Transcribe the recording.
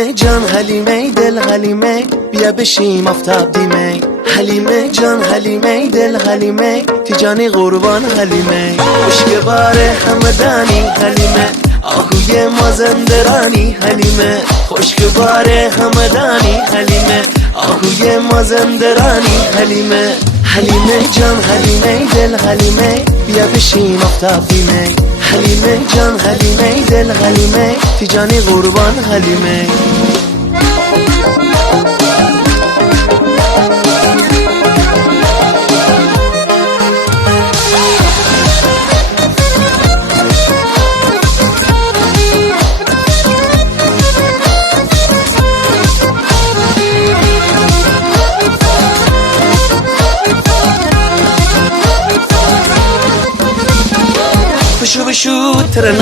حلیمه جان حلیمه دل حلیمه بیا بشیم آفتاب دیمه. حلیمه جان حلیمه دل حلیمه تیجانی قربان حلیمه. خوشگوار همدانی حلیمه آهوی مازندرانی حلیمه. خوشگوار همدانی حلیمه آهوی مازندرانی حلیمه. حلیمه جان حلیمه دل حلیمه بیا بشیم آفتاب دیمه. حلیمه جان حلیمه دل حلیمه تیجانی قربان حلیمه. بشو ترن